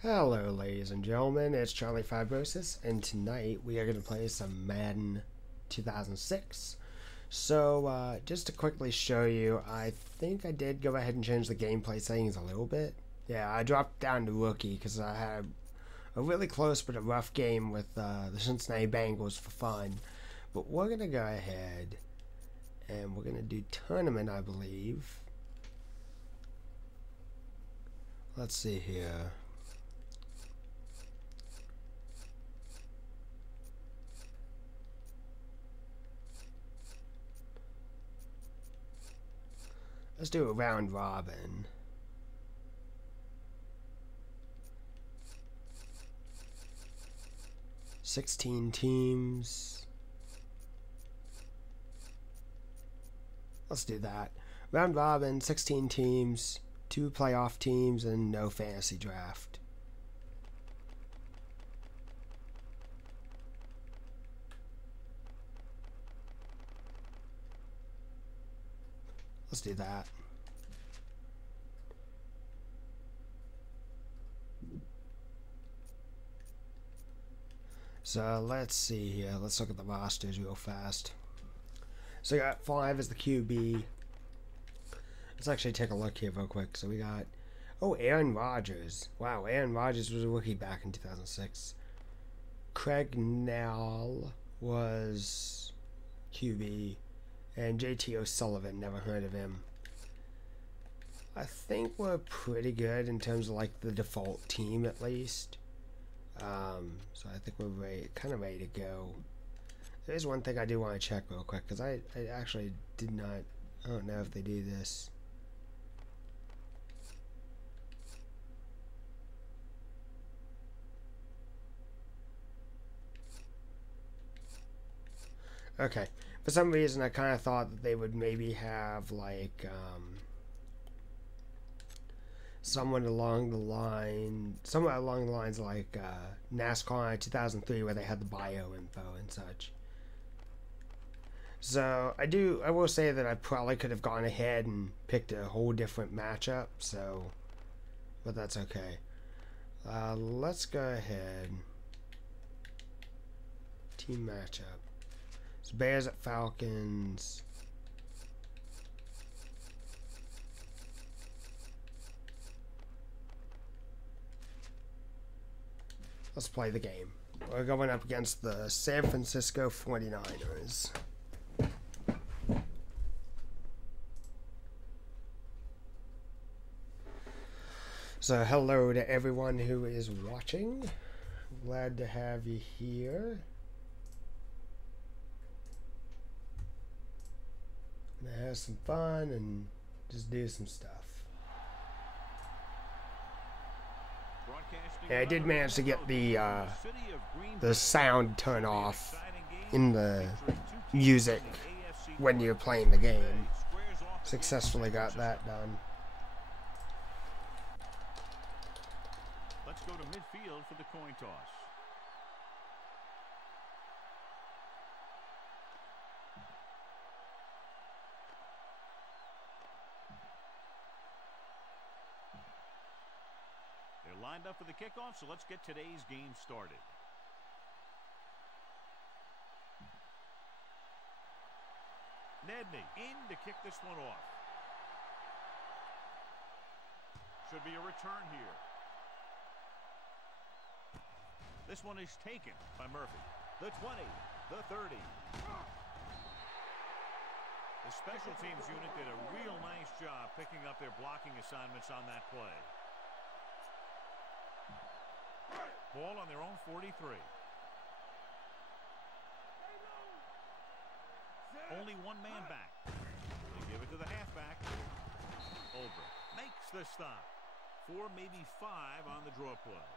Hello ladies and gentlemen, it's Charlie Fibrosis, and tonight we are going to play some Madden 2006. So, just to quickly show you, I think I did go ahead and change the gameplay settings a little bit. Yeah, I dropped down to rookie because I had a really close but a rough game with the Cincinnati Bengals for fun. But we're going to go ahead and we're going to do tournament, I believe. Let's see here. Let's do a round robin. $16 teams. Let's do that. Round robin, 16 teams, 2 playoff teams, and no fantasy draft. Let's do that. So let's see here. Let's look at the rosters real fast. So we got Farve as the QB. Let's actually take a look here real quick. So we got, Aaron Rodgers. Wow, Aaron Rodgers was a rookie back in 2006. Craig Nall was QB. And JT O'Sullivan, never heard of him. I think we're pretty good in terms of like the default team at least. So I think we're kind of ready to go. There's one thing I do want to check real quick because I actually did not. I don't know if they do this. Okay. For some reason, I kind of thought that they would maybe have like somewhere along the lines like NASCAR 2003, where they had the bio info and such. So I will say that I probably could have gone ahead and picked a whole different matchup. So, but that's okay. Let's go ahead. Team matchup. So Bears at Falcons. Let's play the game. We're going up against the San Francisco 49ers. So hello to everyone who is watching. Glad to have you here. Gonna have some fun and just do some stuff. And I did manage to get the sound turned off in the music when you're playing the game. Successfully got that done. Let's go to midfield for the coin toss. They're lined up for the kickoff, so let's get today's game started. Nedney in to kick this one off. Should be a return here. This one is taken by Murphy. The 20, the 30. The special teams unit did a real nice job picking up their blocking assignments on that play. Ball on their own 43. Only one man back. They give it to the halfback. Olbrich makes the stop. 4, maybe 5 on the draw play.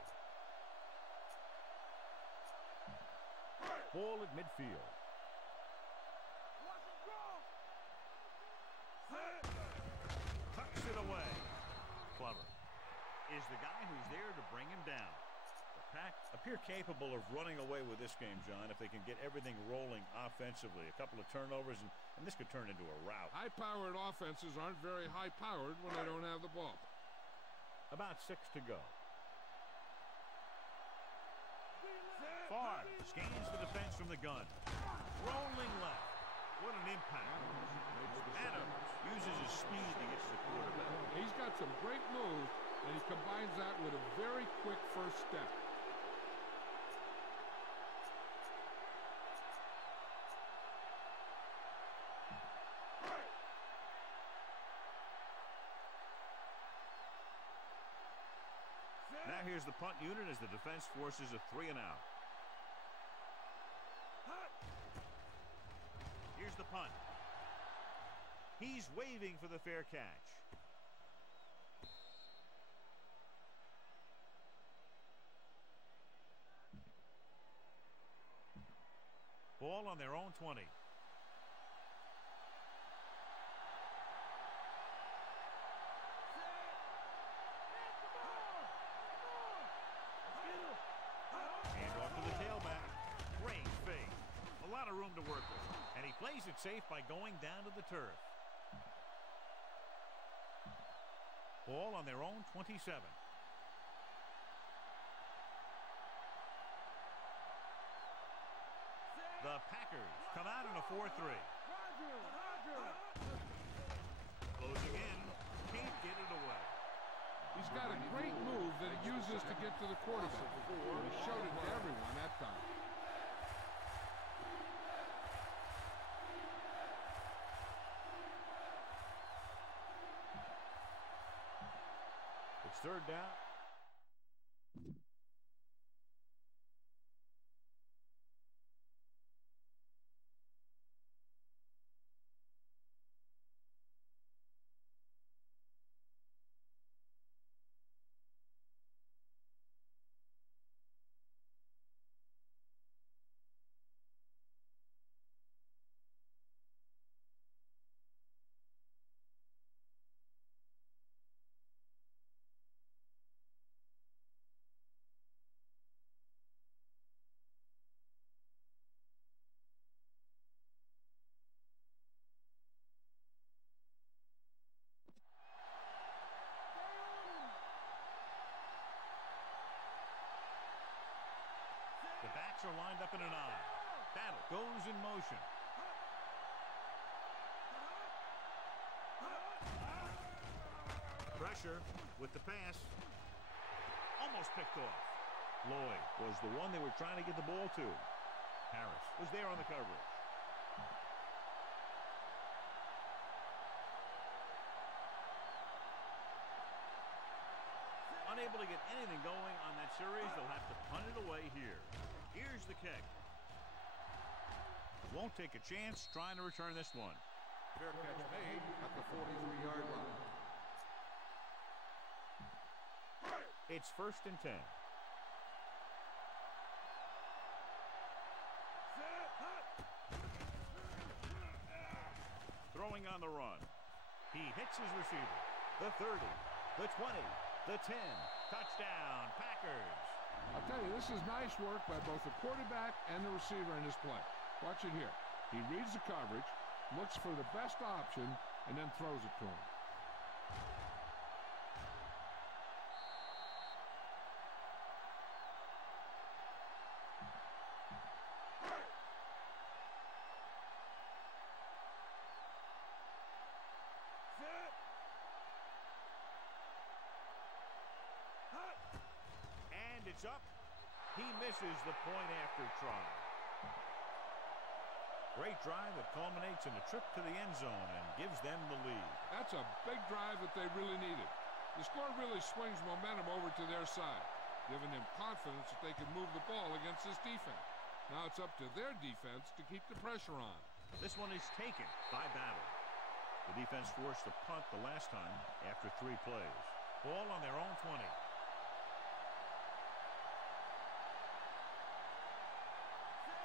Ball at midfield. Tucks it away. Clever is the guy who's there to bring him down. The Pack appear capable of running away with this game, John, if they can get everything rolling offensively. A couple of turnovers, and this could turn into a rout. High-powered offenses aren't very high-powered when they don't have the ball. About 6 to go. Farve scans the defense from the gun. Rolling left. What an impact. Adams uses his speed to get to the quarterback. He's got some great moves, and he combines that with a very quick first step. Now here's the punt unit as the defense forces a 3-and-out. Here's the punt. He's waving for the fair catch. Ball on their own 20. Handoff to the tailback. Great fake. A lot of room to work with. And he plays it safe by going down to the turf. Ball on their own 27. The Packers come out in a 4-3. Closing in. Can't get it away. He's got a great move that he uses to get to the quarterback. He showed it to everyone that time. It's third down. The backs are lined up in an I. Battle goes in motion. Pressure with the pass. Almost picked off. Lloyd was the one they were trying to get the ball to. Harris was there on the coverage. Unable to get anything going on that series, they'll have to punt it away here. Here's the kick. Won't take a chance trying to return this one. Fair catch made at the 43-yard line. It's 1st and 10. Throwing on the run. He hits his receiver. The 30, the 20, the 10. Touchdown, Packers. I'll tell you, this is nice work by both the quarterback and the receiver in this play. Watch it here. He reads the coverage, looks for the best option, and then throws it to him. And it's up. He misses the point after try. Great drive that culminates in a trip to the end zone and gives them the lead. That's a big drive that they really needed. The score really swings momentum over to their side, giving them confidence that they can move the ball against this defense. Now it's up to their defense to keep the pressure on. This one is taken by Battle. The defense forced a punt the last time after 3 plays. Ball on their own 20.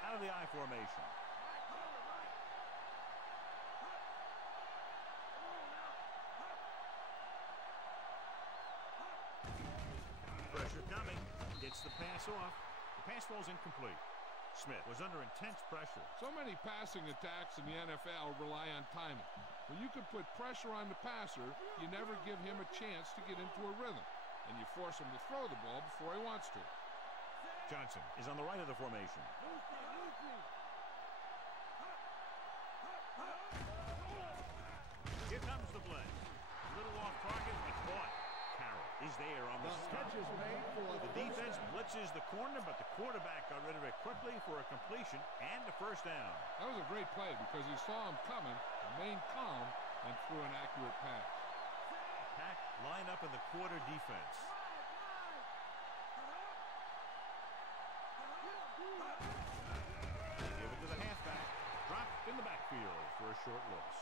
Out of the I formation. Pressure coming. Gets the pass off. The pass falls incomplete. Smith was under intense pressure. So many passing attacks in the NFL rely on timing. When you can put pressure on the passer, you never give him a chance to get into a rhythm, and you force him to throw the ball before he wants to. Johnson is on the right of the formation. Here comes the blitz. A little off target, but caught. Carroll is there on the stop. The defense blitzes the corner, but the quarterback got rid of it quickly for a completion and a first down. That was a great play because he saw him coming, remained calm, and threw an accurate pass. Pack line up in the quarter defense. They give it to the halfback. Dropped in the backfield for a short loss.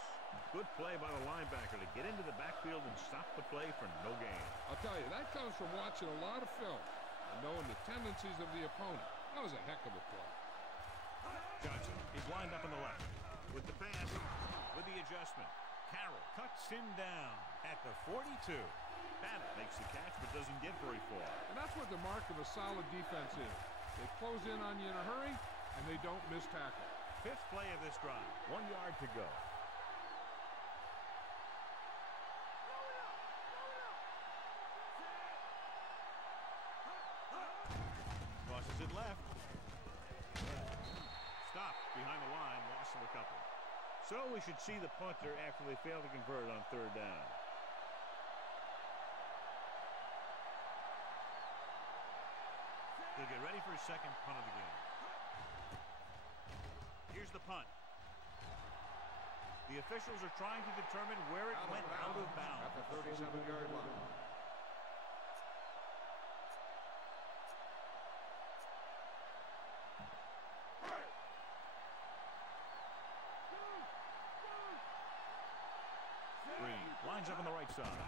Good play by the linebacker to get into the backfield and stop the play for no gain. I'll tell you, that comes from watching a lot of film and knowing the tendencies of the opponent. That was a heck of a play. Johnson is lined up on the left. With the pass, with the adjustment. Carroll cuts him down at the 42. Madden makes the catch but doesn't get very far. And that's what the mark of a solid defense is. They close in on you in a hurry, and they don't miss tackle. Fifth play of this drive. 1 yard to go. Tosses it left. Stop behind the line. Loss of a couple. So we should see the punter after they fail to convert on third down. He'll get ready for his second punt of the game. Here's the punt. The officials are trying to determine where it went out of bounds. At the 37-yard line. Green lines up on the right side.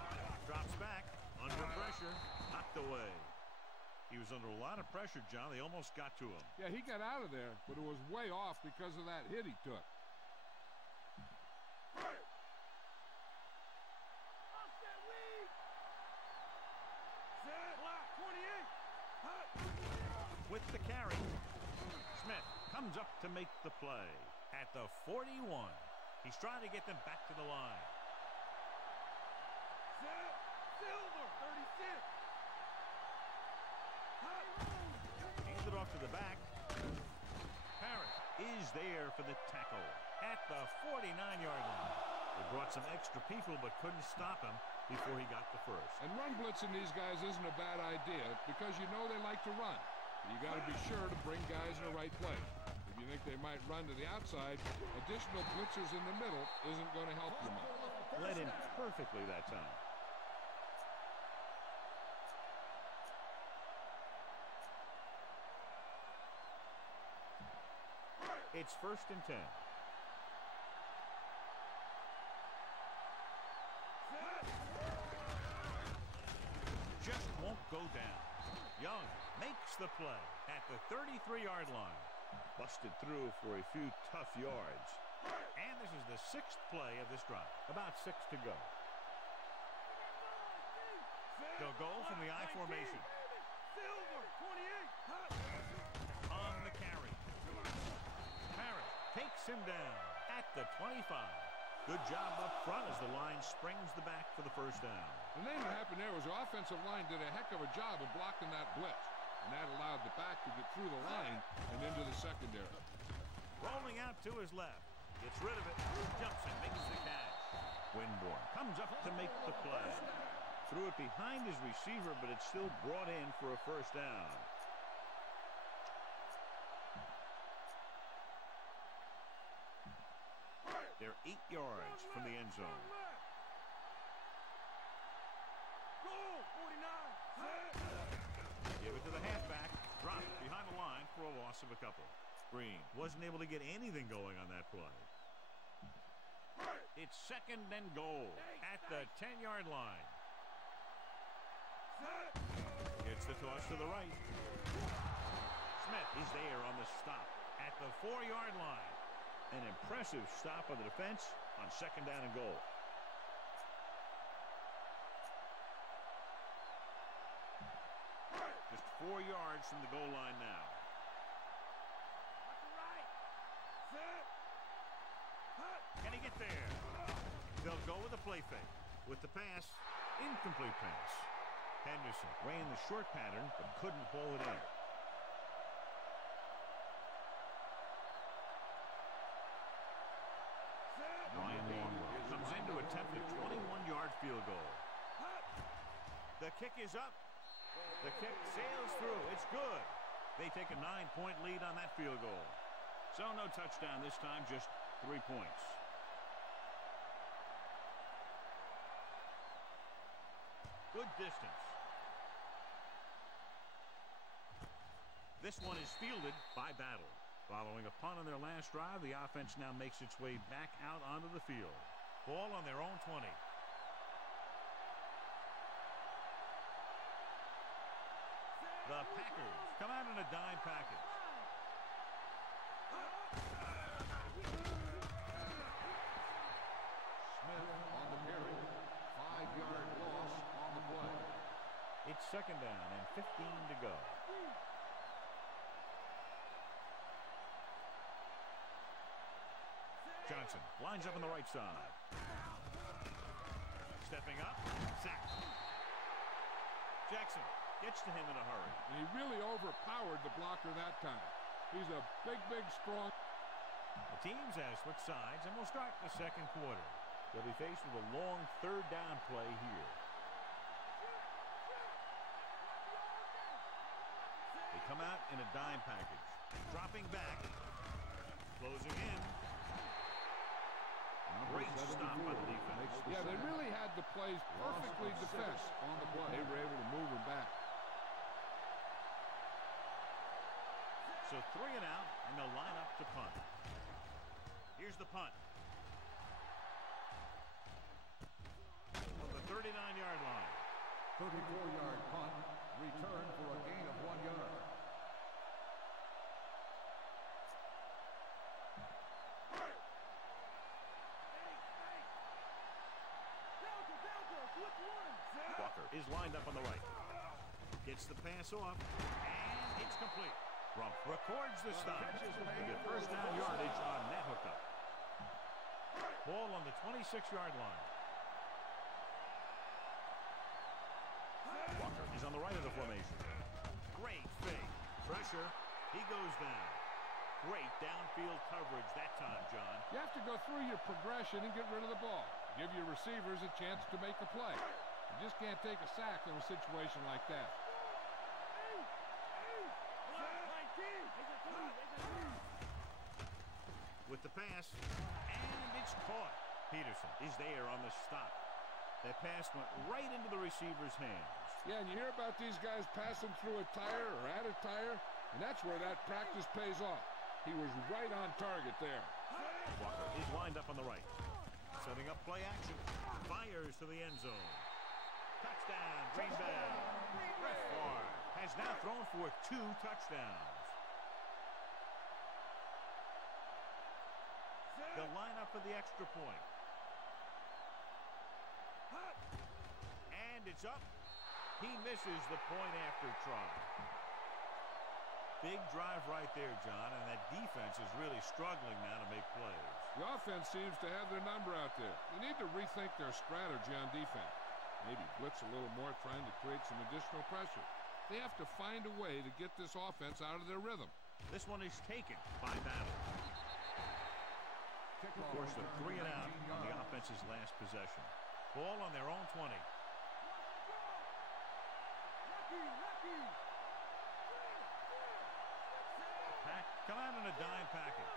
Drops back. Under pressure. Knocked away. He was under a lot of pressure, John. They almost got to him. Yeah, he got out of there, but it was way off because of that hit he took. With the carry, Smith comes up to make the play at the 41. He's trying to get them back to the line. Silver, 36. Hands it off to the back. Parrott is there for the tackle at the 49-yard line. They brought some extra people but couldn't stop him before he got the first. And run blitzing these guys isn't a bad idea because you know they like to run. You got to be sure to bring guys in the right place. If you think they might run to the outside, additional blitzers in the middle isn't going to help you much. Led in perfectly that time. It's 1st and 10. Just won't go down. Young makes the play at the 33-yard line. Busted through for a few tough yards. And this is the 6th play of this drive. About 6 to go. They'll go from the I formation. Silver, 28. On the carry. Parrott takes him down at the 25. Good job up front as the line springs the back for the first down. The thing that happened there was the offensive line did a heck of a job of blocking that blitz. And that allowed the back to get through the line and into the secondary. Rolling out to his left. Gets rid of it. Jumps and makes the catch. Winborn comes up to make the play. Threw it behind his receiver, but it's still brought in for a first down. They're 8 yards from the end zone. Goal, 49. Give it to the halfback. Drop it behind the line for a loss of a couple. Green wasn't able to get anything going on that play. It's 2nd and goal at the 10-yard line. Gets the toss to the right. Smith is there on the stop at the 4-yard line. An impressive stop on the defense on 2nd down and goal. Just 4 yards from the goal line now. Can he get there? They'll go with a play fake. With the pass, incomplete pass. Henderson ran the short pattern but couldn't haul it in. field goal. The kick is up. The kick sails through. It's good. They take a 9-point lead on that field goal. So no touchdown this time, just 3 points. Good distance. This one is fielded by Battle. Following a punt on their last drive, the offense now makes its way back out onto the field. Ball on their own 20. The Packers come out in a dime package. Smith on the carry. 5-yard loss on the play. It's second down and 15 to go. Johnson lines up on the right side. Stepping up, sacked. Jackson gets to him in a hurry. And he really overpowered the blocker that time. He's a big, strong. The teams have switched sides and will start the second quarter. They'll be faced with a long third down play here. They come out in a dime package. Dropping back. Closing in. Great stop by the defense. Yeah, they really had the plays perfectly defensed on the play. They were able to move him back. So 3 and out, and they'll line up to punt. Here's the punt. From the 39-yard line. 34-yard punt. Return for a gain of 1 yard. Walker is lined up on the right. Gets the pass off, and it's complete. Rump records the stop. They get first down yardage on that hookup. Ball on the 26-yard line. Walker is on the right of the formation. Great fake. Pressure. He goes down. Great downfield coverage that time, John. You have to go through your progression and get rid of the ball. Give your receivers a chance to make a play. You just can't take a sack in a situation like that. With the pass, and it's caught. Peterson is there on the stop. That pass went right into the receiver's hands. Yeah, and you hear about these guys passing through a tire or at a tire, and that's where that practice pays off. He was right on target there. Walker is lined up on the right. Setting up play action. Fires to the end zone. Touchdown, Green Bay. Brett Farve has now thrown for 2 touchdowns. They'll line up for the extra point. And it's up. He misses the point after try. Big drive right there, John, and that defense is really struggling now to make plays. The offense seems to have their number out there. They need to rethink their strategy on defense. Maybe blitz a little more, trying to create some additional pressure. They have to find a way to get this offense out of their rhythm. This one is taken by Battle. Of course, the 3 and out on the offense's last possession. Ball on their own 20. Pack come out in a dime package.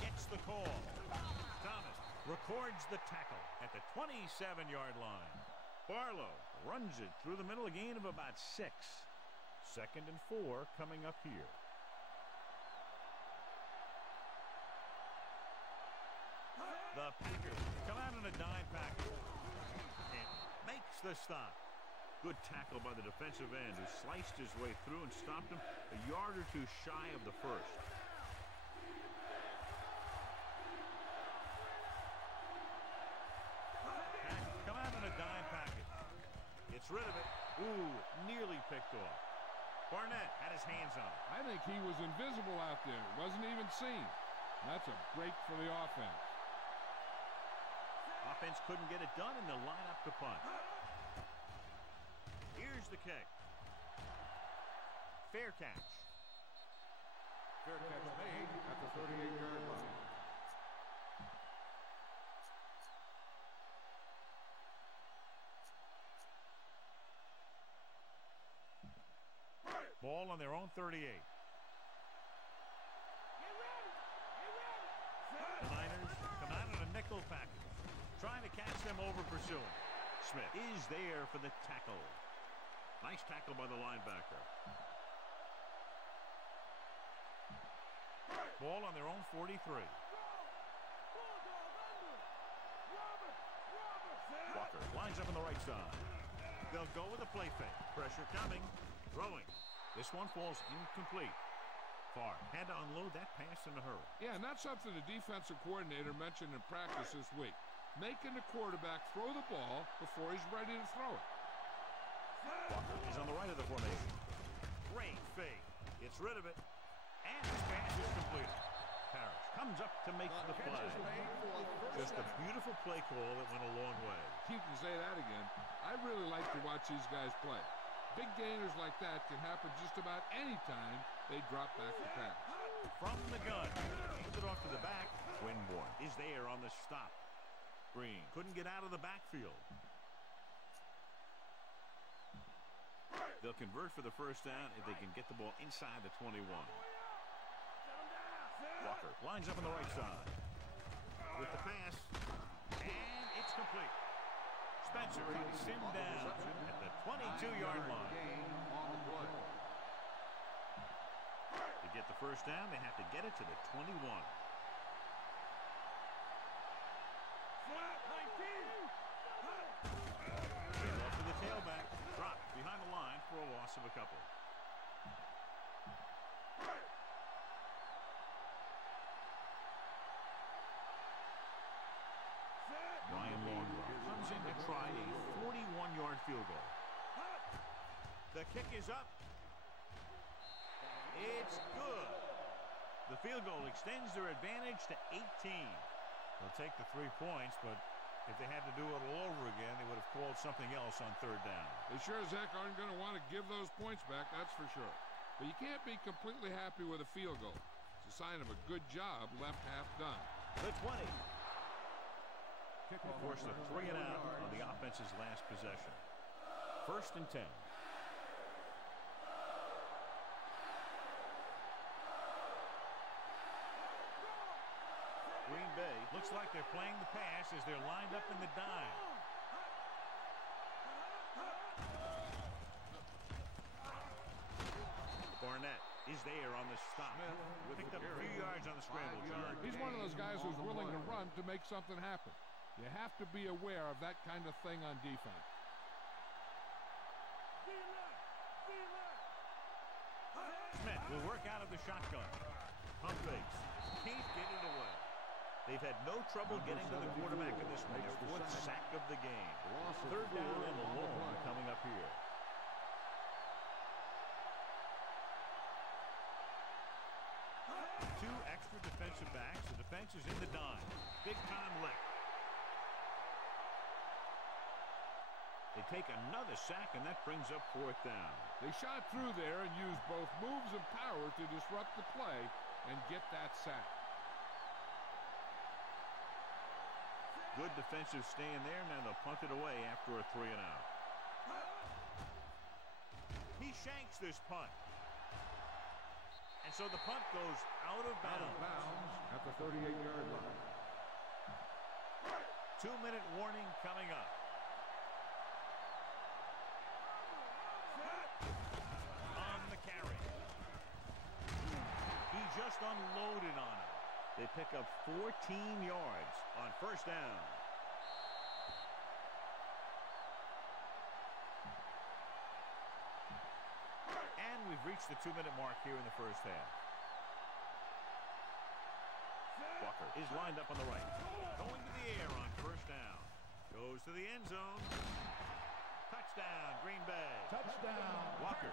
Gets the call. Thomas records the tackle at the 27-yard line. Barlow runs it through the middle, a gain of about 6. 2nd and 4 coming up here. The Packers come out in a dime package and makes the stop. Good tackle by the defensive end, who sliced his way through and stopped him a yard or 2 shy of the first. Pack come out in a dime package. Gets rid of it. Ooh, nearly picked off. Barnett had his hands on it. I think he was invisible out there. Wasn't even seen. That's a break for the offense. Offense couldn't get it done, and they'll line up to punt. Here's the kick. Fair catch. Fair catch made at the 38-yard line. ball on their own 38. Get ready! Get ready! The Niners come out in a nickel package, trying to catch them over pursuing. Smith is there for the tackle. Nice tackle by the linebacker. Ball on their own 43. Walker lines up on the right side. They'll go with a play fake. Pressure coming. Throwing. This one falls incomplete. Farve had to unload that pass in a hurry. Yeah, and that's something the defensive coordinator mentioned in practice this week. Making the quarterback throw the ball before he's ready to throw it. Walker is on the right of the formation. Great fake. Gets rid of it. And his pass is completed. Harris comes up to make the play. Just a beautiful play call that went a long way. You can say that again. I really like to watch these guys play. Big gainers like that can happen just about any time they drop back the pass. From the gun. Hands it off to the back. Winborn is there on the stop. Green couldn't get out of the backfield. They'll convert for the first down if they can get the ball inside the 21. Walker lines up on the right side. With the pass. And it's complete. Spencer cuts him down at the 22-yard line. To get the first down, they have to get it to the 21. Hand off to the tailback. Dropped behind the line for a loss of a couple. Ryan Longwell comes in to try a 41-yard field goal. The kick is up. It's good. The field goal extends their advantage to 18. They'll take the 3 points, but if they had to do it all over again, they would have called something else on third down. They sure as heck aren't going to want to give those points back, that's for sure. But you can't be completely happy with a field goal. It's a sign of a good job left half done. The 20. They forced a 3 and out on the offense's last possession. 1st and 10. Green Bay looks like they're playing the pass as they're lined up in the dime. Barnett is there on the stop. Picked up a few yards on the scramble. He's one of those guys who's willing to run to make something happen. You have to be aware of that kind of thing on defense. Smith will work out of the shotgun. Pump fakes. Can't get it away. They've had no trouble getting to the quarterback in this one. Their 4th sack of the game. 3rd down and long coming up here. Two extra defensive backs. The defense is in the dime. Big time lick. They take another sack, and that brings up 4th down. They shot through there and used both moves and power to disrupt the play and get that sack. Good defensive stand there. Now they'll punt it away after a 3 and out. He shanks this punt. And so the punt goes out of bounds At the 38-yard line. 2-minute warning coming up. On the carry. He just unloaded on it. They pick up 14 yards on 1st down. And we've reached the 2-minute mark here in the first half. Walker is lined up on the right. Going to the air on 1st down. Goes to the end zone. Touchdown, Green Bay. Touchdown, Walker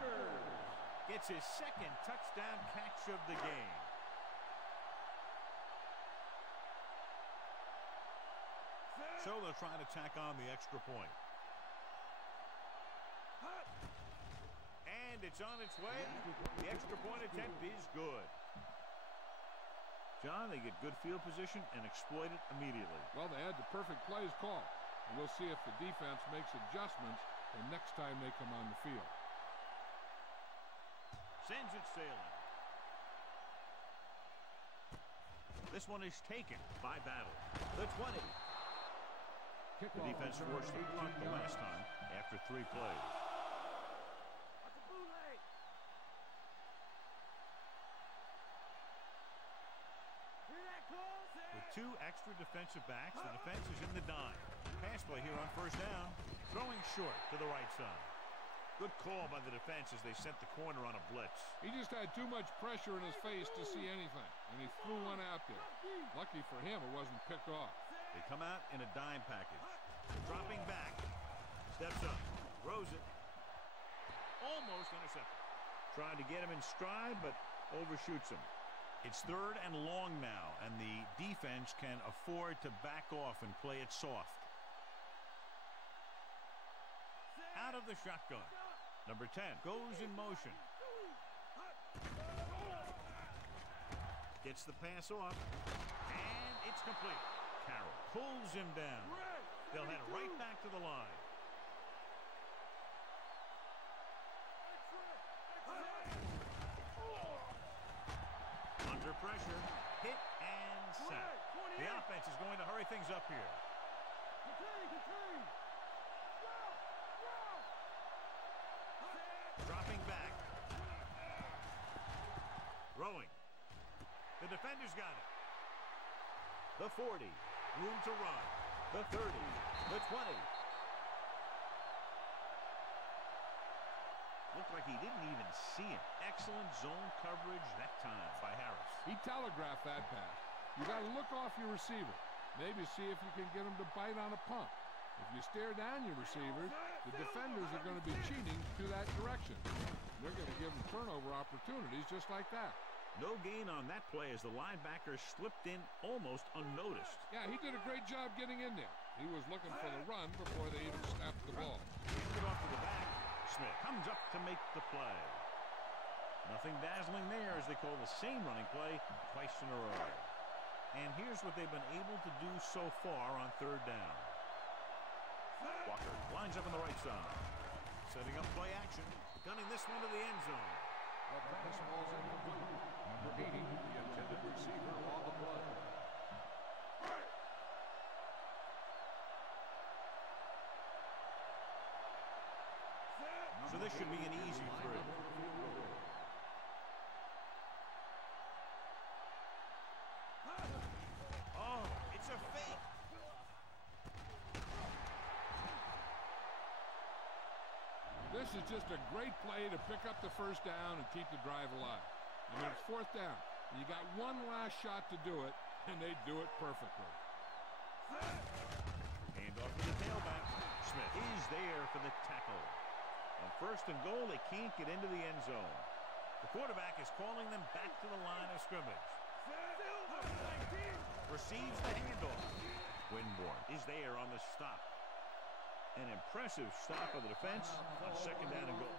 gets his 2nd touchdown catch of the game. So they'll try to tack on the extra point. And it's on its way. The extra point attempt is good. John, they get good field position and exploit it immediately. Well, they had the perfect plays called. And we'll see if the defense makes adjustments the next time they come on the field. Sends it sailing. This one is taken by Battle. The 20. The defense forced a punt the last time after 3 plays. With 2 extra defensive backs, the defense is in the dime. Pass play here on first down. Throwing short to the right side. Good call by the defense as they sent the corner on a blitz. He just had too much pressure in his face to see anything, and he threw one out there. Lucky for him, it wasn't picked off. They come out in a dime package. Dropping back. Steps up. Throws it. Almost intercepted. Trying to get him in stride, but overshoots him. It's 3rd and long now, and the defense can afford to back off and play it soft. Out of the shotgun. Number 10 goes in motion. Gets the pass off. And it's complete. Carroll pulls him down. They'll head right back to the line. Under pressure. Hit and sack. The offense is going to hurry things up here. Dropping back. Throwing. The defender's got it. The 40. Room to run. The 30. The 20. Looked like he didn't even see him. Excellent zone coverage that time by Harris. He telegraphed that pass. You got to look off your receiver. Maybe see if you can get him to bite on a pump. If you stare down your receivers, the defenders are going to be cheating to that direction. They're going to give them turnover opportunities just like that. No gain on that play as the linebacker slipped in almost unnoticed. Yeah, he did a great job getting in there. He was looking for the run before they even snapped the ball. Get off to the back. Smith comes up to make the play. Nothing dazzling there as they call the same running play twice in a row. And here's what they've been able to do so far on 3rd down. Walker lines up on the right side. Setting up play action. Gunning this one to the end zone. The pass falls incomplete. Number 80, the intended receiver on the play. So this should be an easy 3. Oh, it's a fake. This is just a great play to pick up the first down and keep the drive alive. I mean, it's 4th down. And you got one last shot to do it, and they do it perfectly. Hand off to the tailback. Smith is there for the tackle. On 1st and goal, they can't get into the end zone. The quarterback is calling them back to the line of scrimmage. Receives the handoff. Winborn is there on the stop. An impressive stop of the defense on 2nd down and goal.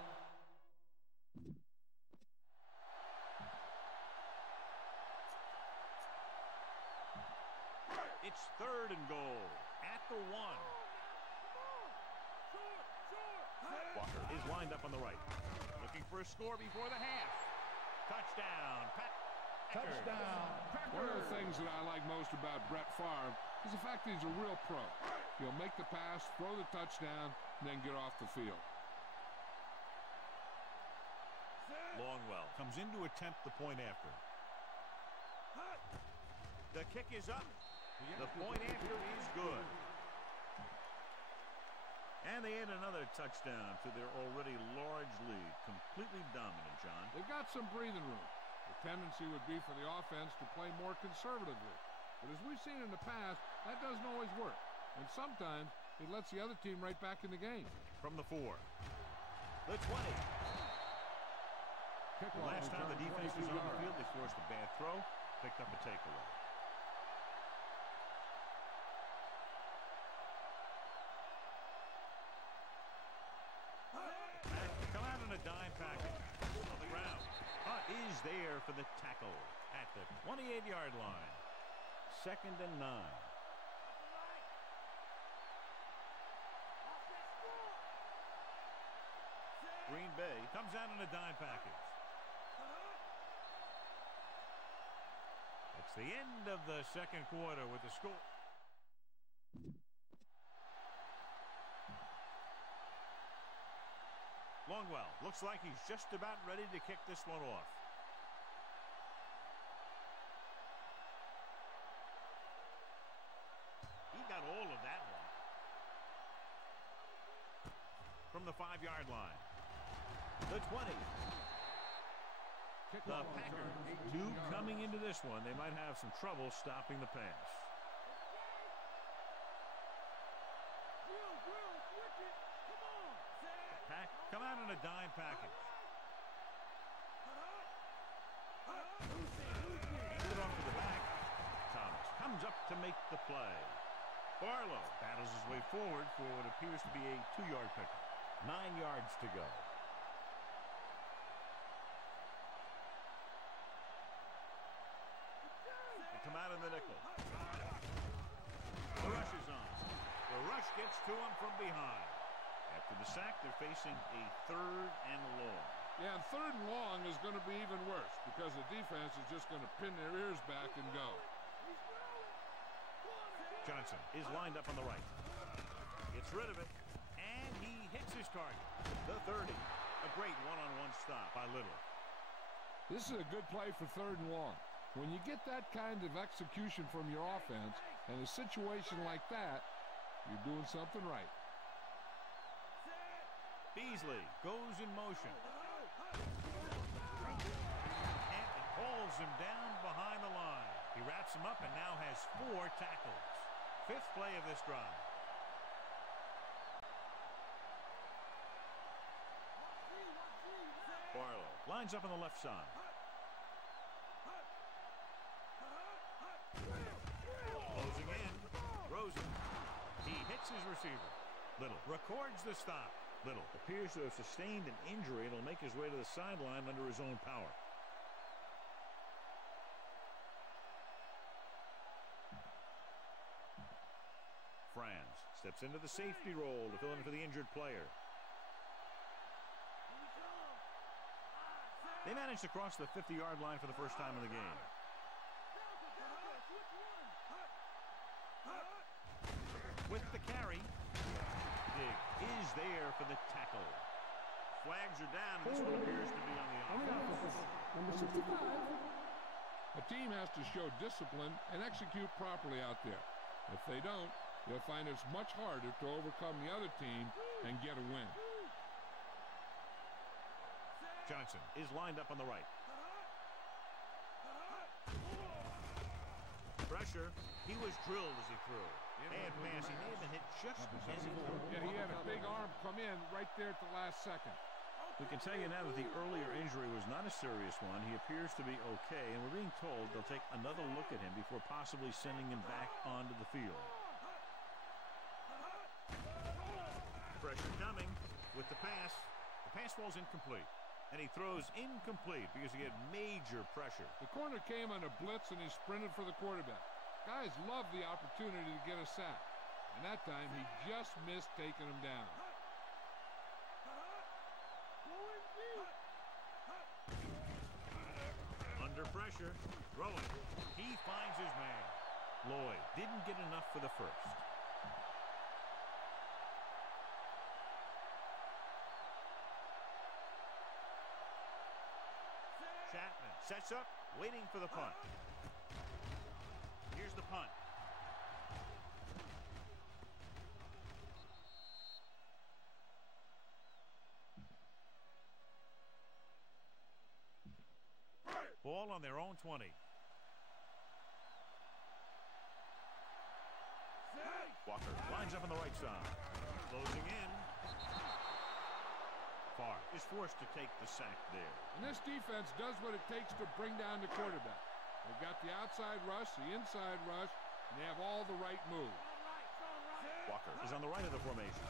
It's 3rd and goal at the 1. Walker is lined up on the right. Looking for a score before the half. Touchdown, Pat. Touchdown. One of the things that I like most about Brett Farve is the fact that he's a real pro. He'll make the pass, throw the touchdown, and then get off the field. Longwell comes in to attempt the point after. The kick is up. The point after is good. And they add another touchdown to their already large lead. Completely dominant, John. They've got some breathing room. The tendency would be for the offense to play more conservatively. But as we've seen in the past, that doesn't always work. And sometimes it lets the other team right back in the game. From the 4. The 20. The last time the defense was on the field, they forced a bad throw, picked up a takeaway. Come out in a dime package on the ground. Hunt is there for the tackle at the 28-yard line. 2nd and 9. Green Bay comes out in a dime package. It's the end of the second quarter with the score. Longwell looks like he's just about ready to kick this one off. He got all of that one. From the 5-yard line. The 20. The Packers knew coming into this one they might have some trouble stopping the pass. Pack come out in a dime package. Hands it off to the back. Thomas comes up to make the play. Barlow battles his way forward for what appears to be a 2-yard pickup. 9 yards to go. They come out in the nickel. The rush is on. The rush gets to him from behind. After the sack, they're facing a 3rd and long. Yeah, and 3rd and long is going to be even worse because the defense is just going to pin their ears back and go. Johnson is lined up on the right. Gets rid of it, and he hits his target. The 30. A great one-on-one stop by Little. This is a good play for 3rd and long. When you get that kind of execution from your offense and a situation like that, you're doing something right. Beasley goes in motion. And pulls him down behind the line. He wraps him up and now has 4 tackles. 5th play of this drive. Barlow lines up on the left side. Closing in. Rosen. He hits his receiver. Little records the stop. Little appears to have sustained an injury and will make his way to the sideline under his own power. Franz steps into the safety role to fill in for the injured player. They managed to cross the 50-yard line for the first time in the game. With the carry, Dig is there for the tackle. Flags are down, and this one appears to be on the offense. Number 65. A team has to show discipline and execute properly out there. If they don't, they'll find it's much harder to overcome the other team and get a win. Johnson is lined up on the right. Pressure. He was drilled as he threw. And pass. He may have been hit just as he threw. Yeah, he had a big arm come in right there at the last second. We can tell you now that the earlier injury was not a serious one. He appears to be okay, and we're being told they'll take another look at him before possibly sending him back onto the field. Pressure coming with the pass. The pass falls incomplete. And he throws incomplete because he had major pressure. The corner came on a blitz, and he sprinted for the quarterback. Guys love the opportunity to get a sack. And that time, he just missed taking him down. Under pressure, throwing. He finds his man. Lloyd didn't get enough for the first. Chapman sets up, waiting for the punt. Here's the punt. Ball on their own 20. Walker lines up on the right side. Closing in. Farve is forced to take the sack there. And this defense does what it takes to bring down the quarterback. They've got the outside rush, the inside rush, and they have all the right moves. Walker is on the right of the formation.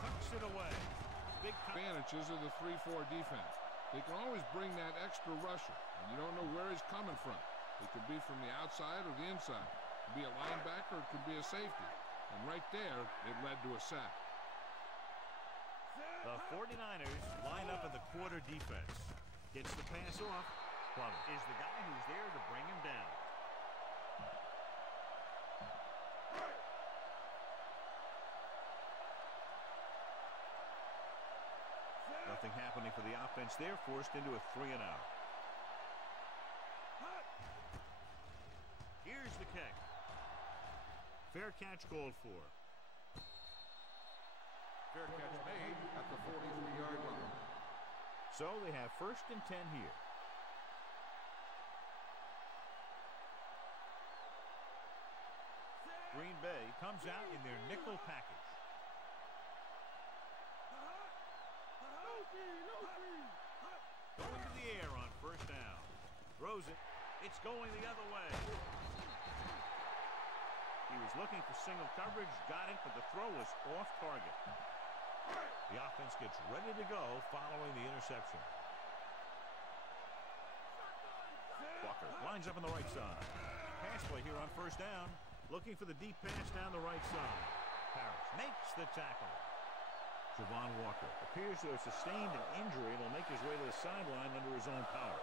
Tucks it away. Big advantages of the 3-4 defense. They can always bring that extra rusher, and you don't know where he's coming from. It could be from the outside or the inside. It could be a linebacker, it could be a safety. And right there, it led to a sack. The 49ers line up in the quarter defense. Gets the pass off. Plummer is the guy who's there to bring him down. Nothing happening for the offense there, forced into a 3-and-out. Here's the kick. Fair catch called for. Fair catch made at the 43-yard line. So they have 1st and 10 here. Green Bay comes out in their nickel package. Going to the air on 1st down. Throws it. It's going the other way. He was looking for single coverage, got it, but the throw was off target. The offense gets ready to go following the interception. Walker lines up on the right side. Pass play here on 1st down. Looking for the deep pass down the right side. Harris makes the tackle. Javon Walker appears to have sustained an injury and will make his way to the sideline under his own power.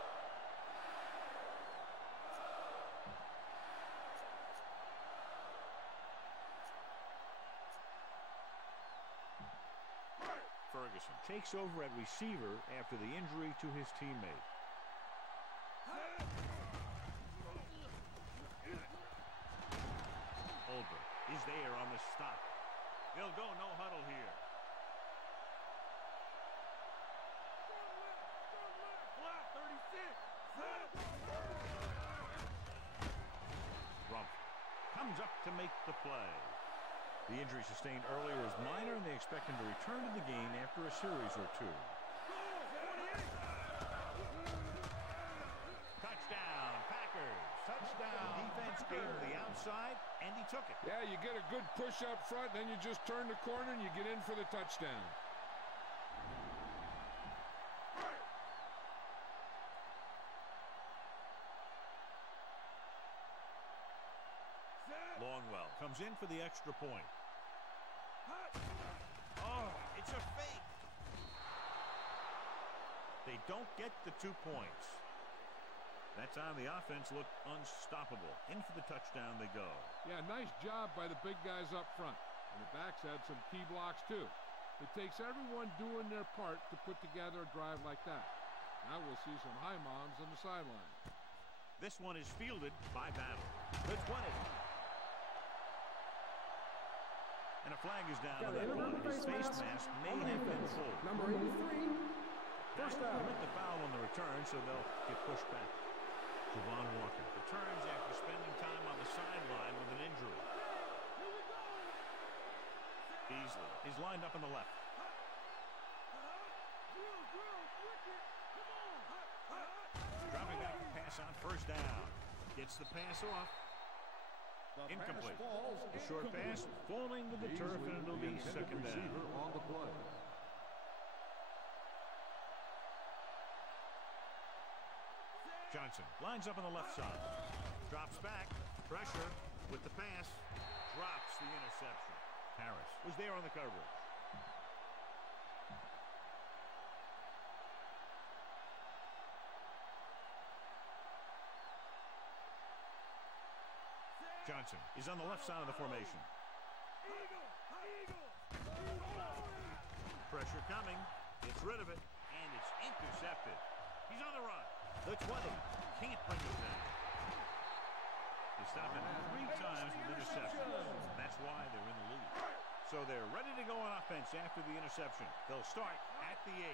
Ferguson takes over at receiver after the injury to his teammate. Olber is there on the stop. They'll go no huddle here. Rumpf comes up to make the play. The injury sustained earlier is minor, and they expect him to return to the game after a series or two. Touchdown, Packers. Touchdown. The defense gave him the outside, and he took it. Yeah, you get a good push up front, then you just turn the corner and you get in for the touchdown. Longwell comes in for the extra point. Oh, it's a fake. They don't get the 2 points. That time the offense looked unstoppable. In for the touchdown they go. Yeah, nice job by the big guys up front. And the backs had some key blocks too. It takes everyone doing their part to put together a drive like that. Now we'll see some high moms on the sideline. This one is fielded by Battle. The 20. And a flag is down on that play. His face mask may have been pulled. Number 83. First down. Commit the foul on the return, so they'll get pushed back. Javon Walker returns after spending time on the sideline with an injury. Beasley is lined up on the left. Dropping back to pass on 1st down. Gets the pass off. Incomplete. The short pass falling to the turf, and it'll be 2nd down. On the play. Johnson lines up on the left side. Drops back. Pressure with the pass. Drops the interception. Harris was there on the coverage. Johnson is on the left side of the formation. Pressure coming. Gets rid of it, and it's intercepted. He's on the run. The 20. Can't bring it down. They stopped him 3 times with interceptions. That's why they're in the lead. So they're ready to go on offense after the interception. They'll start at the 8.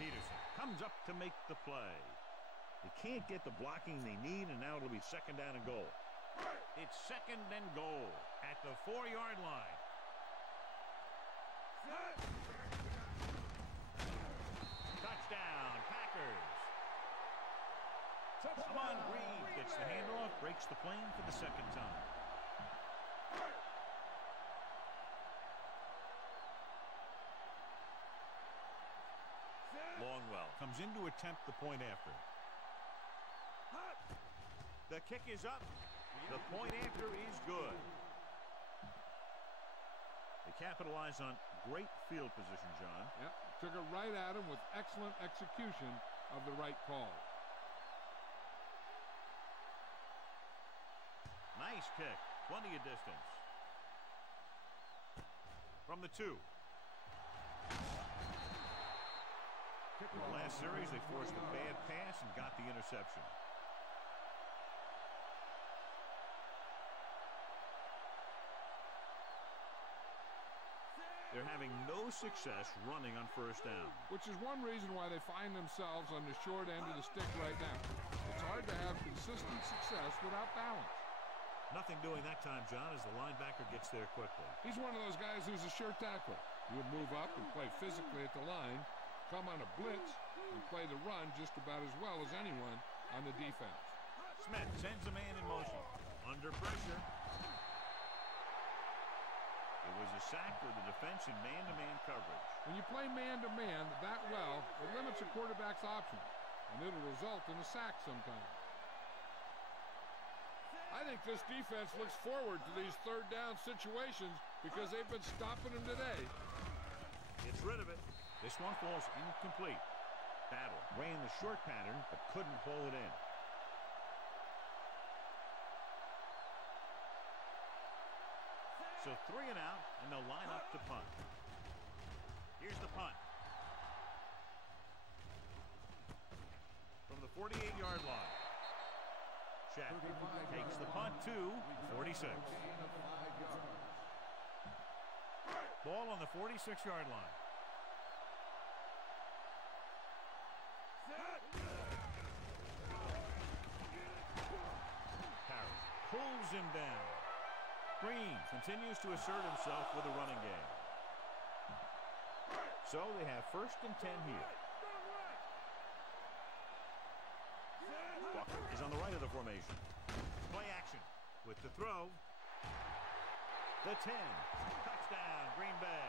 Peterson comes up to make the play. They can't get the blocking they need, and now it'll be 2nd down and goal. It's 2nd and goal at the 4-yard line. Touchdown, Packers. Amon Green gets the handoff, breaks the plane for the 2nd time. Longwell comes in to attempt the point after. The kick is up. The point after is good. They capitalize on great field position, John. Yep, took it right at him with excellent execution of the right call. Nice kick. Plenty of distance. from the 2. In the last series, they forced a bad pass and got the interception. They're having no success running on first down. Which is one reason why they find themselves on the short end of the stick right now. It's hard to have consistent success without balance. Nothing doing that time, John, as the linebacker gets there quickly. He's one of those guys who's a sure tackler. He'll move up and play physically at the line, come on a blitz, and play the run just about as well as anyone on the defense. Smith sends a man in motion. Under pressure. It was a sack with the defense in man-to-man coverage. When you play man-to-man that well, it limits a quarterback's options, and it'll result in a sack sometimes. I think this defense looks forward to these third down situations because they've been stopping them today. Gets rid of it. This one falls incomplete. Battle ran the short pattern but couldn't pull it in. So 3 and out, and they'll line up to punt. Here's the punt. From the 48-yard line. Check. Takes the punt to 46. Ball on the 46-yard line. Harris pulls him down. Green continues to assert himself with a running game. So they have 1st and 10 here. Walker is on the right of the formation. Play action with the throw. The 10. Touchdown, Green Bay.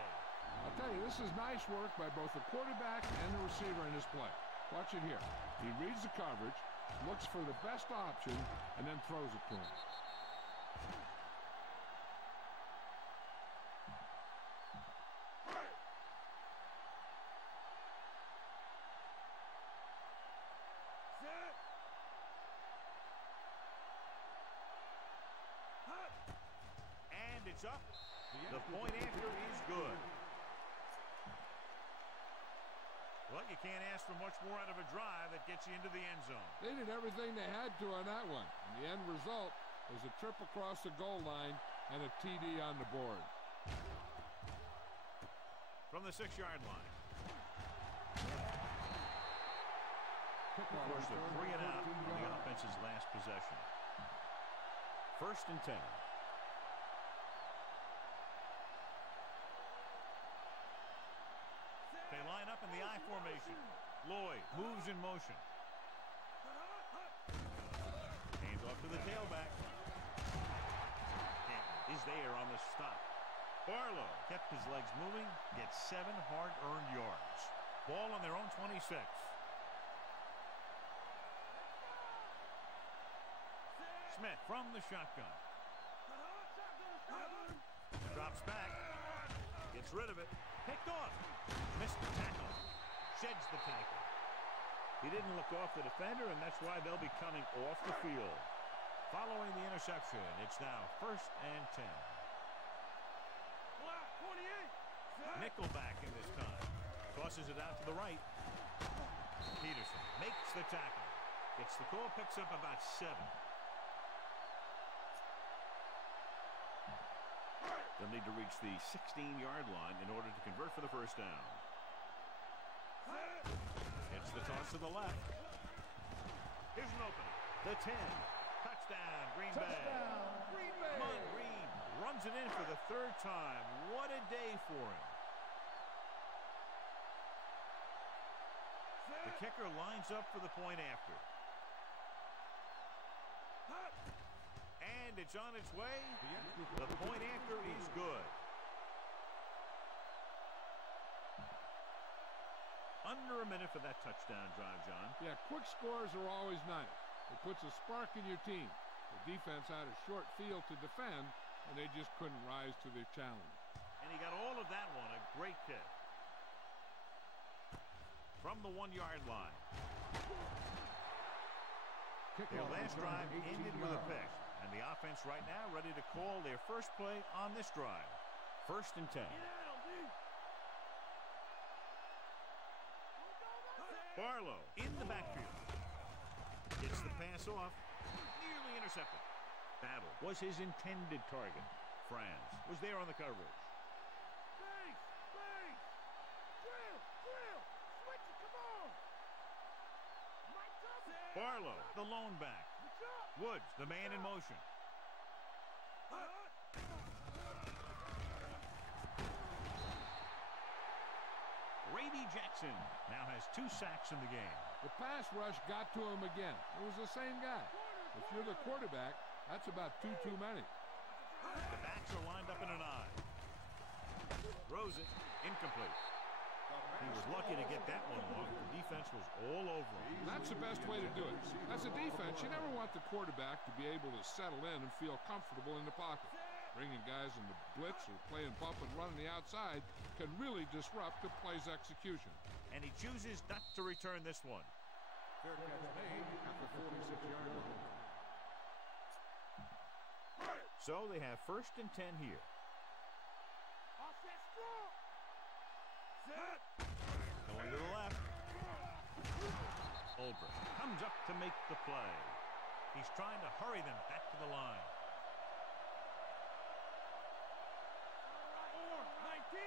I'll tell you, this is nice work by both the quarterback and the receiver in this play. Watch it here. He reads the coverage, looks for the best option, and then throws it to him. And it's up. The point after is good. Well, you can't ask for much more out of a drive that gets you into the end zone. They did everything they had to on that one. And the end result was a trip across the goal line and a TD on the board. From the 6-yard line. Of course, the 3 and out on the offense's last possession. 1st and 10. They line up in the I formation. Lloyd moves in motion. Hands off to the tailback. Canton is there on the stop. Barlow kept his legs moving, gets 7 hard-earned yards. Ball on their own 26. Smith from the shotgun. Drops back. Gets rid of it. Picked off. Missed the tackle. Sheds the tackle. He didn't look off the defender, and that's why they'll be coming off the field. Following the interception, it's now 1st and 10. Nickelback in this time. Tosses it out to the right. Peterson makes the tackle. Gets the call, picks up about 7. They'll need to reach the 16-yard line in order to convert for the 1st down. It's the toss to the left. Here's an opening. The 10. Touchdown, Green Bay. Green Bay. Come on, Green. Runs it in for the 3rd time. What a day for him. The kicker lines up for the point after. And it's on its way. The point after is good. Under a minute for that touchdown drive, John. Yeah, quick scores are always nice. It puts a spark in your team. The defense had a short field to defend, and they just couldn't rise to their challenge. And he got all of that one. A great kick. From the 1-yard line. Their last drive ended with a pick. And the offense right now ready to call their first play on this drive. 1st and 10. Barlow in the backfield. Gets the pass off. Nearly intercepted. Battle was his intended target. Franz was there on the coverage. Base! Base! Drill! Drill! Switch it! Come on! Mike's up! Barlow, the lone back. Woods, the man in motion. Brady Jackson now has 2 sacks in the game. The pass rush got to him again. It was the same guy. If you're the quarterback, that's about 2 too many. The backs are lined up in an I. Throws it. Incomplete. He was lucky to get that one off. The defense was all over him. That's the best way to do it. As a defense, you never want the quarterback to be able to settle in and feel comfortable in the pocket. Bringing guys into blitz or playing bump and run on the outside can really disrupt the play's execution. And he chooses not to return this one. Fair catch made at the 46-yard line. So they have 1st and 10 here. Offset strong! Set! Going to the left. Ulbrich comes up to make the play. He's trying to hurry them back to the line. 19!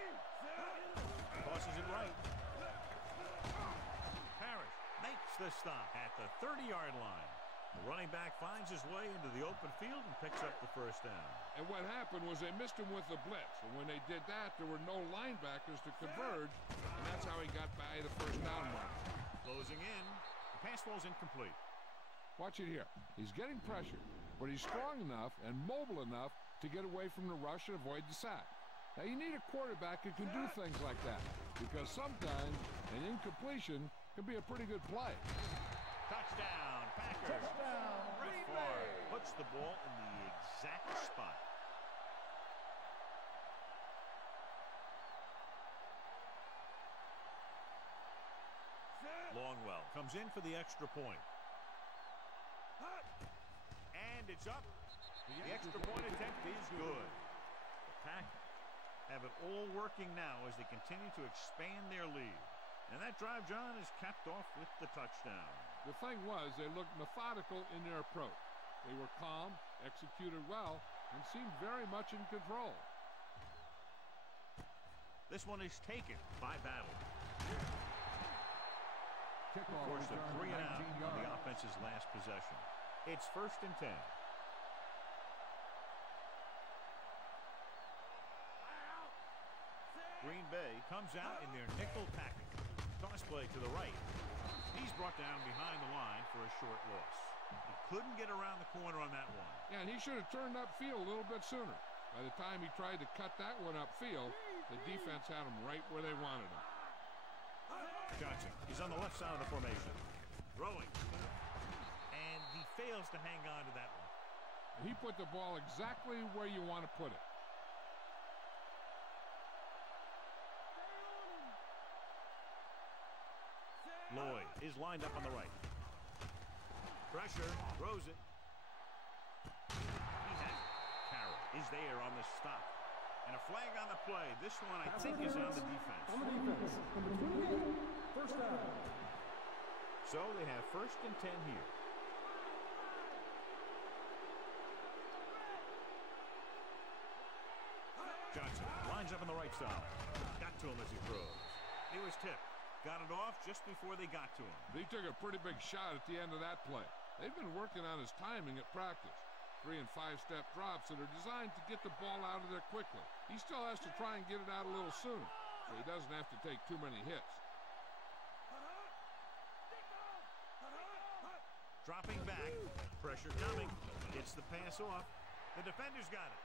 Set! Tosses it right. Parrish makes the stop at the 30-yard line. The running back finds his way into the open field and picks up the 1st down. And what happened was they missed him with the blitz. And when they did that, there were no linebackers to converge. And that's how he got by the 1st down mark. Closing in. The pass ball's incomplete. Watch it here. He's getting pressure, but he's strong enough and mobile enough to get away from the rush and avoid the sack. Now, you need a quarterback who can do things like that, because sometimes an incompletion can be a pretty good play. Touchdown, Packers. Touchdown, Brett Green Farve Bay. puts the ball in the exact spot. Longwell comes in for the extra point. And it's up. The extra point attempt is good. The Pack have it all working now as they continue to expand their lead. And that drive, John, is capped off with the touchdown. The thing was, they looked methodical in their approach. They were calm, executed well, and seemed very much in control. This one is taken by Battle. Kickoff Forced a return 3 and out 19 on the yards. offense's last possession. It's 1st and 10. Green Bay comes out in their nickel package. Toss play to the right. He's brought down behind the line for a short loss. He couldn't get around the corner on that one. Yeah, and he should have turned upfield a little bit sooner. By the time he tried to cut that one upfield, the defense had him right where they wanted him. Johnson is on the left side of the formation. Throwing. And he fails to hang on to that one. He put the ball exactly where you want to put it. Lloyd is lined up on the right. Pressure, throws it. He has it. Carroll is there on the stop. And a flag on the play. This one, I think, is on the defense. On the defense. Number 28, 1st down. So they have 1st and 10 here. Johnson lines up on the right side. Got to him as he throws. He was tipped. Got it off just before they got to him. He took a pretty big shot at the end of that play. They've been working on his timing at practice. 3- and 5-step drops that are designed to get the ball out of there quickly. He still has to try and get it out a little sooner, so he doesn't have to take too many hits. Dropping back. Pressure coming. Gets the pass off. The defender's got it.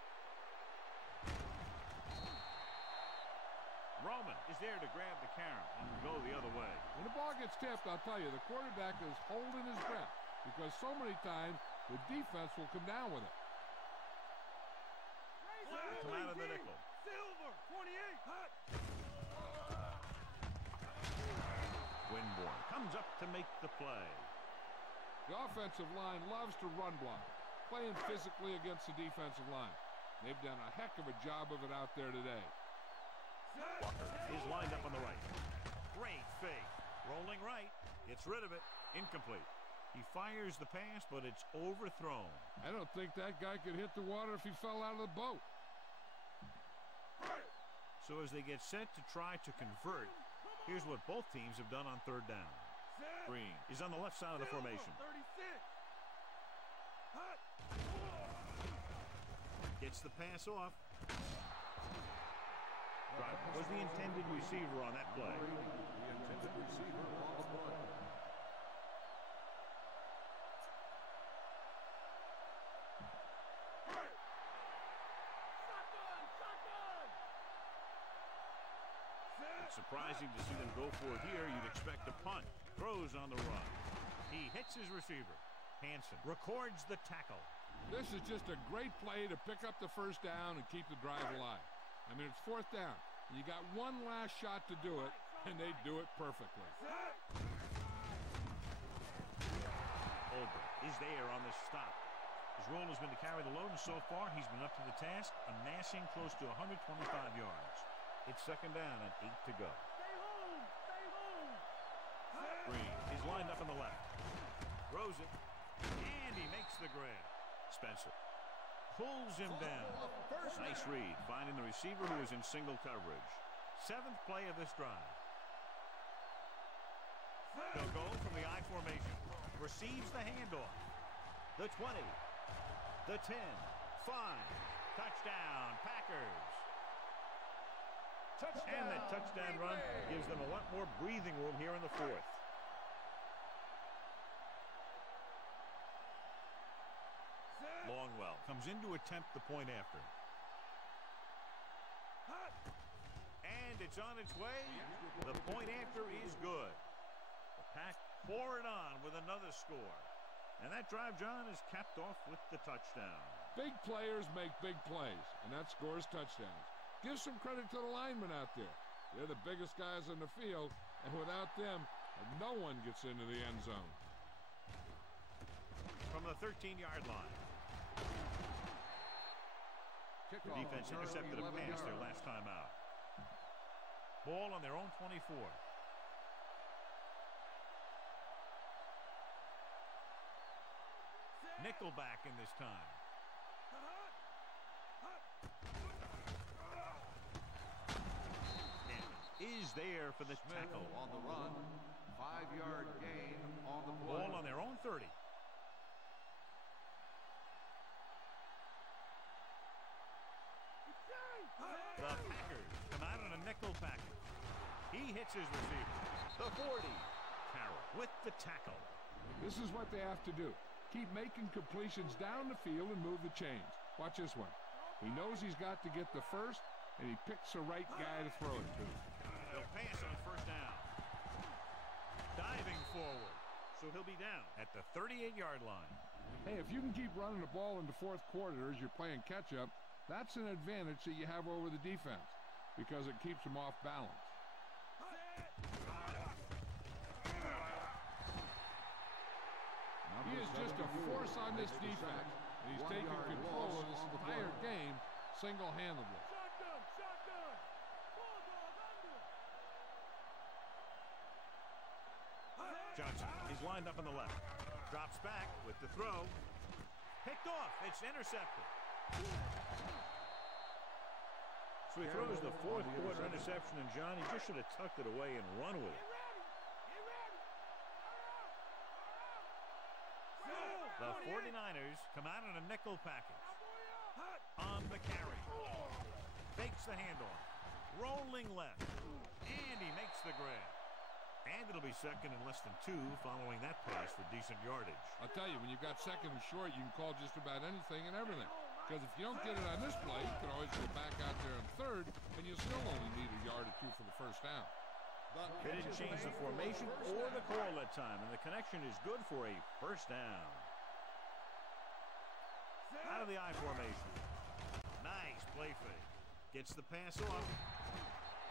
Roman is there to grab the carom and go the other way. When the ball gets tipped, I'll tell you, the quarterback is holding his breath because so many times the defense will come down with it. They come out of the nickel. Silver, 28, hot. Winborn comes up to make the play. The offensive line loves to run block, playing physically against the defensive line. They've done a heck of a job of it out there today. Walker is lined up on the right. Great fake. Rolling right. Gets rid of it. Incomplete. He fires the pass, but it's overthrown. I don't think that guy could hit the water if he fell out of the boat. So as they get set to try to convert, here's what both teams have done on third down. Green is on the left side of the formation. 36. Gets the pass off. Driver was the intended receiver on that play. The intended receiver on the play. It's surprising to see them go for it here. You'd expect a punt. Throws on the run. He hits his receiver. Hansen records the tackle. This is just a great play to pick up the first down and keep the drive alive. I mean, it's fourth down. You got one last shot to do it, and they do it perfectly. Olber is there on the stop. His role has been to carry the load, and so far he's been up to the task, amassing close to 125 yards. It's second down and 8 to go. Stay home. Stay home. Green is lined up on the left. Throws it, and he makes the grab. Spencer pulls him down. Nice read, finding the receiver who was in single coverage. 7th play of this drive. They'll go from the I formation. Receives the handoff. The 20. The 10. 5. Touchdown, Packers. And that touchdown run gives them a lot more breathing room here in the fourth. Longwell comes in to attempt the point after. And it's on its way. The point after is good. The Pack pour it on with another score. And that drive, John, is capped off with the touchdown. Big players make big plays, and that scores touchdowns. Give some credit to the linemen out there. They're the biggest guys on the field, and without them, no one gets into the end zone. From the 13-yard line. The defense intercepted a pass their last time out. Ball on their own 24. Nickelback in this time. Is there for the tackle. On the run, 5-yard gain on the play. Ball on their own 30. The Packers come out on a nickel package. He hits his receiver. The 40. Carroll with the tackle. This is what they have to do. Keep making completions down the field and move the chains. Watch this one. He knows he's got to get the first, and he picks the right guy to throw it to. They'll pass on first down. Diving forward. So he'll be down at the 38-yard line. Hey, if you can keep running the ball in the fourth quarter as you're playing catch-up, that's an advantage that you have over the defense because it keeps them off balance. He is just a force on this defense, and he's taking control of this entire game single-handedly. Shotgun. Shotgun. Bulldog under. Johnson is lined up on the left. Drops back with the throw. Picked off. It's intercepted. So he throws the fourth quarter interception, and John, he just should have tucked it away and run with it. The 49ers come out in a nickel package. On the carry. Fakes the handoff. Rolling left. And he makes the grab. And it'll be second and less than 2 following that pass for decent yardage. I'll tell you, when you've got second and short, you can call just about anything and everything. Because if you don't get it on this play, you can always go back out there on third, and you still only need a yard or 2 for the first down. They didn't change the formation or the call that time, and the connection is good for a first down. Out of the I formation. Nice play fake. Gets the pass off.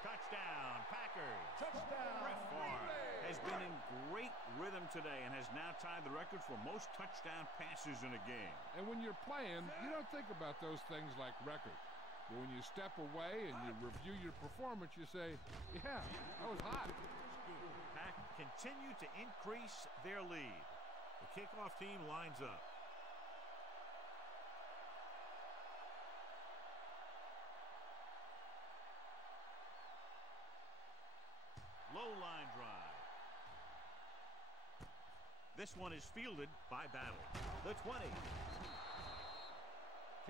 Touchdown, Packers. Touchdown. Brett Farve has been in great rhythm today and has now tied the record for most touchdown passes in a game. And when you're playing, you don't think about those things like records. But when you step away and you review your performance, you say, yeah, that was hot. Pack continue to increase their lead. The kickoff team lines up. Low line drive. This one is fielded by Battle. The 20.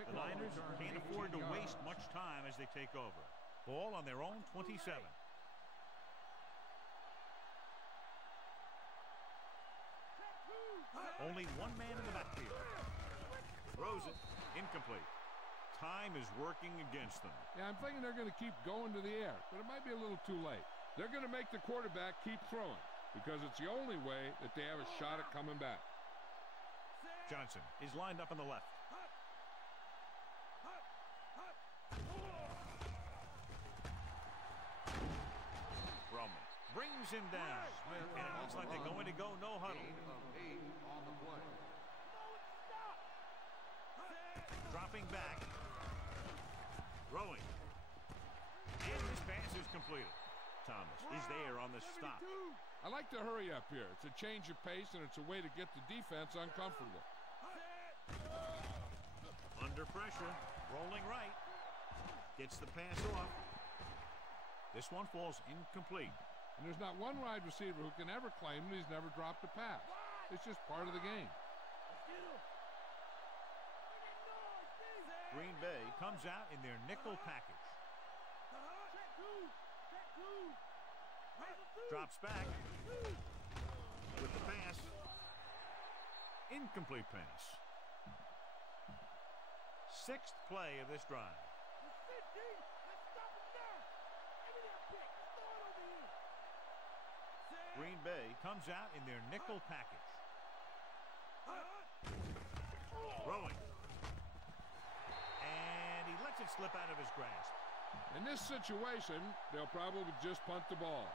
The Niners can't afford to waste much time as they take over. Ball on their own 27. Only one man in the backfield. Throws it. Incomplete. Time is working against them. Yeah, I'm thinking they're going to keep going to the air, but it might be a little too late. They're going to make the quarterback keep throwing because it's the only way that they have a shot at coming back. Johnson is lined up on the left. Roman brings him down. And it looks like they're going to go no huddle. Gain of 8 on the play. Dropping back. Throwing. And this pass is completed. Thomas is there on the stop. I like to hurry up here. It's a change of pace, and it's a way to get the defense uncomfortable. Under pressure. Rolling right. Gets the pass off. This one falls incomplete. And there's not one wide receiver who can ever claim that he's never dropped a pass. It's just part of the game. Green Bay comes out in their nickel package. Drops back with the pass. Incomplete pass. Sixth play of this drive. Green Bay comes out in their nickel package. Throwing. And he lets it slip out of his grasp. In this situation, they'll probably just punt the ball.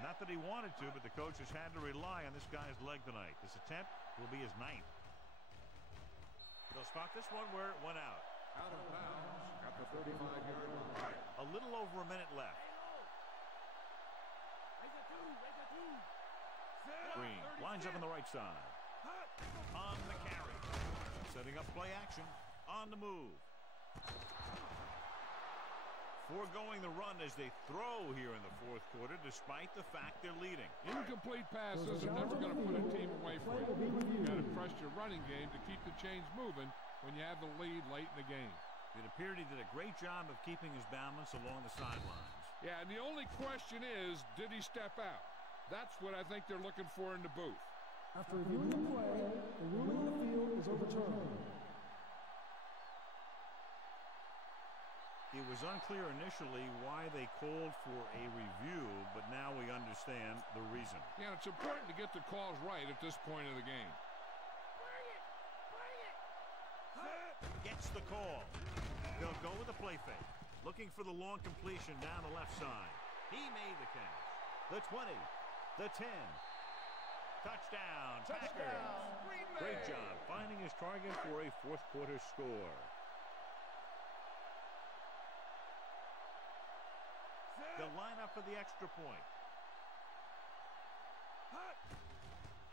Not that he wanted to, but the coach has had to rely on this guy's leg tonight. This attempt will be his 9th. They'll spot this one where it went out. Out of bounds at the 35-yard line. A little over a minute left. Green lines up on the right side. On the carry. Setting up play action. On the move. Foregoing the run as they throw here in the fourth quarter, despite the fact they're leading. Incomplete passes are never going to put a team away from you. You've got to trust your running game to keep the chains moving when you have the lead late in the game. It appeared he did a great job of keeping his balance along the sidelines. Yeah, and the only question is, did he step out? That's what I think they're looking for in the booth. After reviewing the play, the ruling on the field is overturned. It was unclear initially why they called for a review, but now we understand the reason. Yeah, it's important to get the calls right at this point of the game. Gets the call. They'll go with the play fake. Looking for the long completion down the left side. He made the catch. The 20. The 10. Touchdown, Packers. Great job finding his target for a fourth quarter score. They'll line up for the extra point.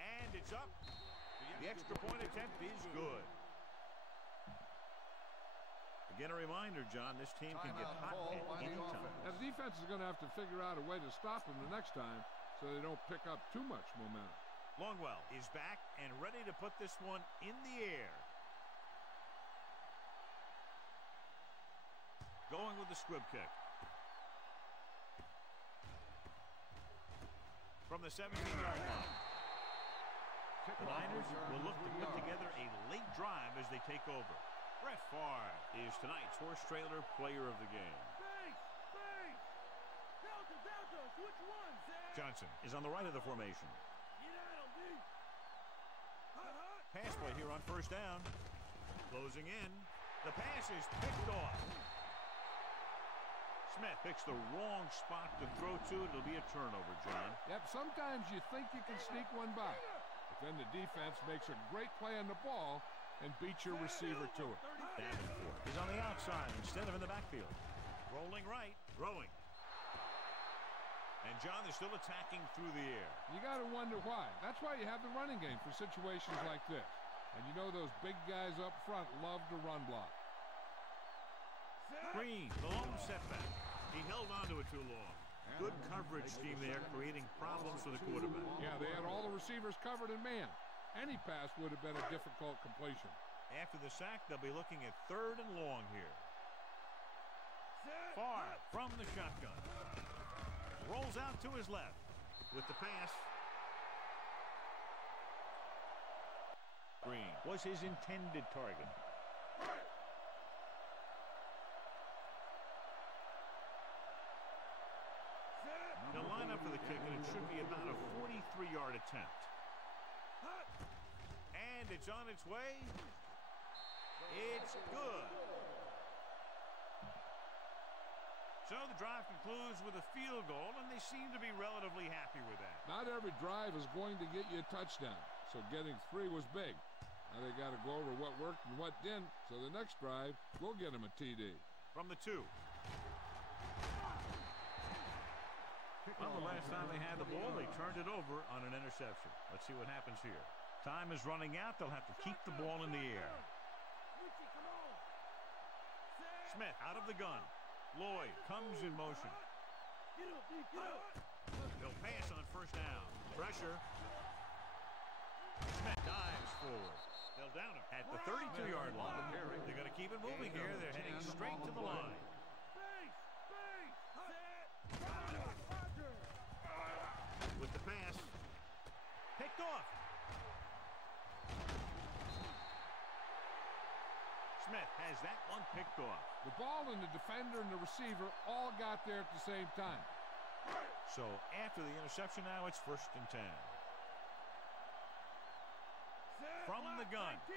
And it's up. The extra point attempt is good. Again, a reminder, John, this team can get hot at any time. Now, the defense is going to have to figure out a way to stop them the next time so they don't pick up too much momentum. Longwell is back and ready to put this one in the air. Going with the squib kick. From the 17-yard line. The Niners will look to put together a late drive as they take over. Brett Farve is tonight's horse trailer player of the game. Johnson is on the right of the formation. Pass play here on first down. Closing in. The pass is picked off. Smith picks the wrong spot to throw to. It'll be a turnover, John. Yep, sometimes you think you can sneak one by. But then the defense makes a great play on the ball and beats your receiver to it. Davenport is on the outside instead of in the backfield. Rolling right. Throwing. And, John, they're still attacking through the air. You got to wonder why. That's why you have the running game for situations like this. And you know those big guys up front love to run block. Green, the lone setback. He held on to it too long. Good coverage scheme there, creating problems for the quarterback. Yeah, they had all the receivers covered in man. Any pass would have been a difficult completion. After the sack, they'll be looking at 3rd and long here. Farve from the shotgun. Rolls out to his left with the pass. Green was his intended target. He'll line up for the kick, and it should be about a 43-yard attempt. And it's on its way. It's good. So the drive concludes with a field goal, and they seem to be relatively happy with that. Not every drive is going to get you a touchdown, so getting 3 was big. Now they got to go over what worked and what didn't, so the next drive will get them a TD. From the 2. Well, the last time they had the ball, they turned it over on an interception. Let's see what happens here. Time is running out. They'll have to keep the ball in the air. Smith out of the gun. Lloyd comes in motion. They'll pass on 1st down. Pressure. Smith dives forward. They'll down him at the 32-yard line. They're going to keep it moving here. They're heading straight to the line. With the pass. Picked off. Smith has that one picked off. The ball and the defender and the receiver all got there at the same time. So after the interception now, it's 1st and 10. From the gun. 19.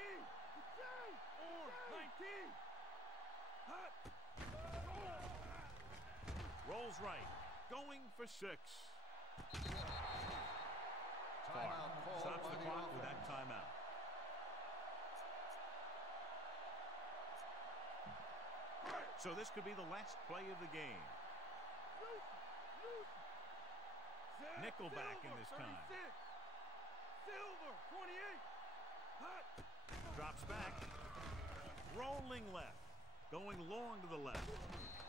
Rolls right. Going for 6. Timeout called Stops by the the clock with offense. that timeout. So this could be the last play of the game. Nickelback in this time. Silver, 28. Drops back. Rolling left. Going long to the left.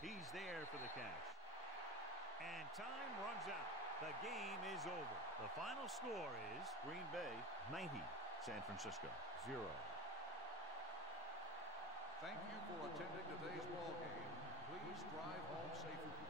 He's there for the catch. And time runs out. The game is over. The final score is Green Bay 90, San Francisco 0. Thank you for attending today's ball game. Please drive home safely.